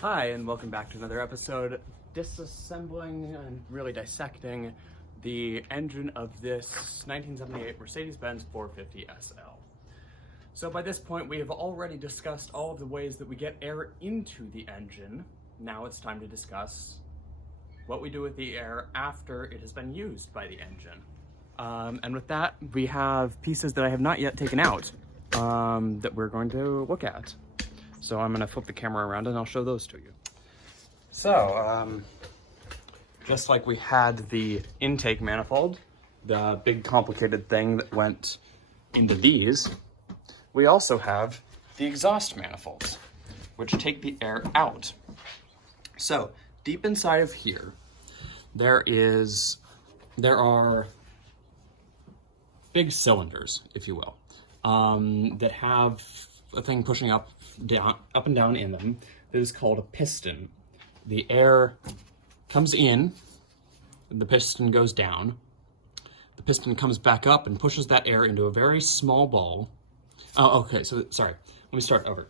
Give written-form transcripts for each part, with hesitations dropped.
Hi, and welcome back to another episode disassembling and really dissecting the engine of this 1978 Mercedes-Benz 450 SL. So by this point, we have already discussed all of the ways that we get air into the engine. Now it's time to discuss what we do with the air after it has been used by the engine. And with that, we have pieces that I have not yet taken out that we're going to look at. So I'm going to flip the camera around and I'll show those to you. So, just like we had the intake manifold, the big complicated thing that went into these, we also have the exhaust manifolds, which take the air out. So, deep inside of here, there are big cylinders, if you will, that have a thing pushing up and down in them that is called a piston. The air comes in, the piston goes down, the piston comes back up and pushes that air into a very small ball. Oh, okay, so sorry, let me start over.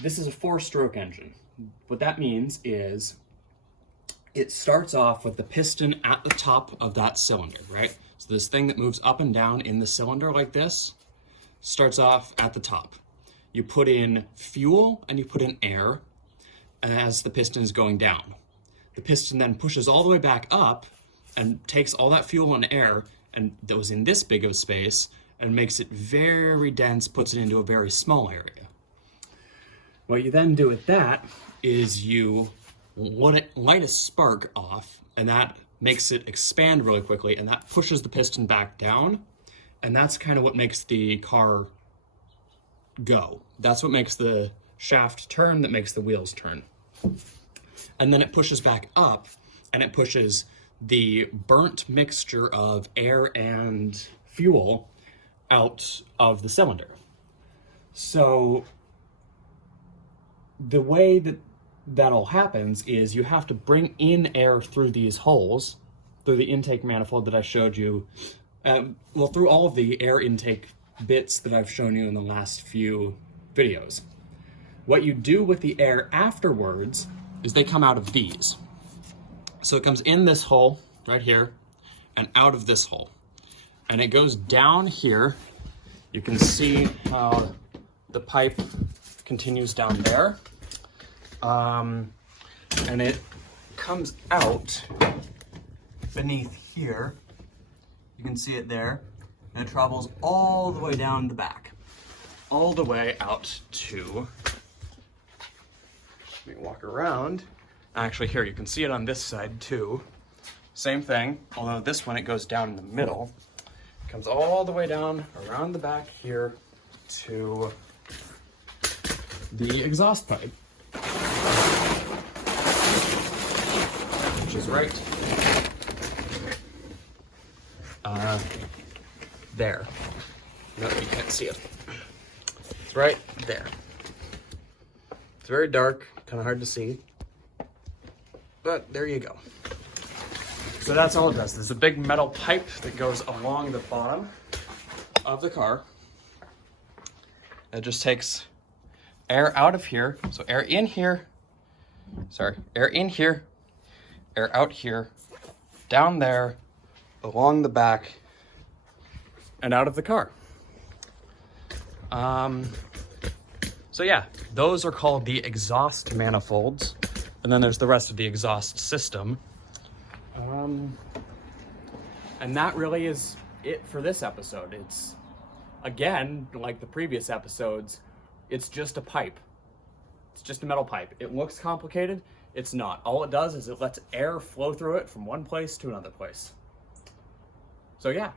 This is a 4-stroke engine. What that means is it starts off with the piston at the top of that cylinder, right? So this thing that moves up and down in the cylinder like this starts off at the top. You put in fuel and you put in air as the piston is going down. The piston then pushes all the way back up and takes all that fuel and air and that was in this big of a space and makes it very dense, puts it into a very small area. What you then do with that is you light a spark off, and that makes it expand really quickly, and that pushes the piston back down, and that's kind of what makes the car go. That's what makes the shaft turn, that makes the wheels turn. And then it pushes back up, and it pushes the burnt mixture of air and fuel out of the cylinder. So the way that all happens is you have to bring in air through these holes, through the intake manifold that I showed you, through all of the air intake bits that I've shown you in the last few videos. What you do with the air afterwards is they come out of these. So it comes in this hole right here and out of this hole. And it goes down here. You can see how the pipe continues down there. And it comes out beneath here. You can see it there. And it travels all the way down the back. All the way out to, let me walk around. Actually here, you can see it on this side too. Same thing, although this one, it goes down in the middle. It comes all the way down around the back here to the exhaust pipe, which is right there. No, you can't see it. It's right there. It's very dark, kind of hard to see, but there you go. So that's all it does. There's a big metal pipe that goes along the bottom of the car. It just takes air out of here. So air in here, air in here, air out here, down there, along the back, and out of the car. So yeah, those are called the exhaust manifolds. And then there's the rest of the exhaust system. And that really is it for this episode. It's, again, like the previous episodes, it's just a pipe. It's just a metal pipe. It looks complicated. It's not. All it does is it lets air flow through it from one place to another place. So yeah.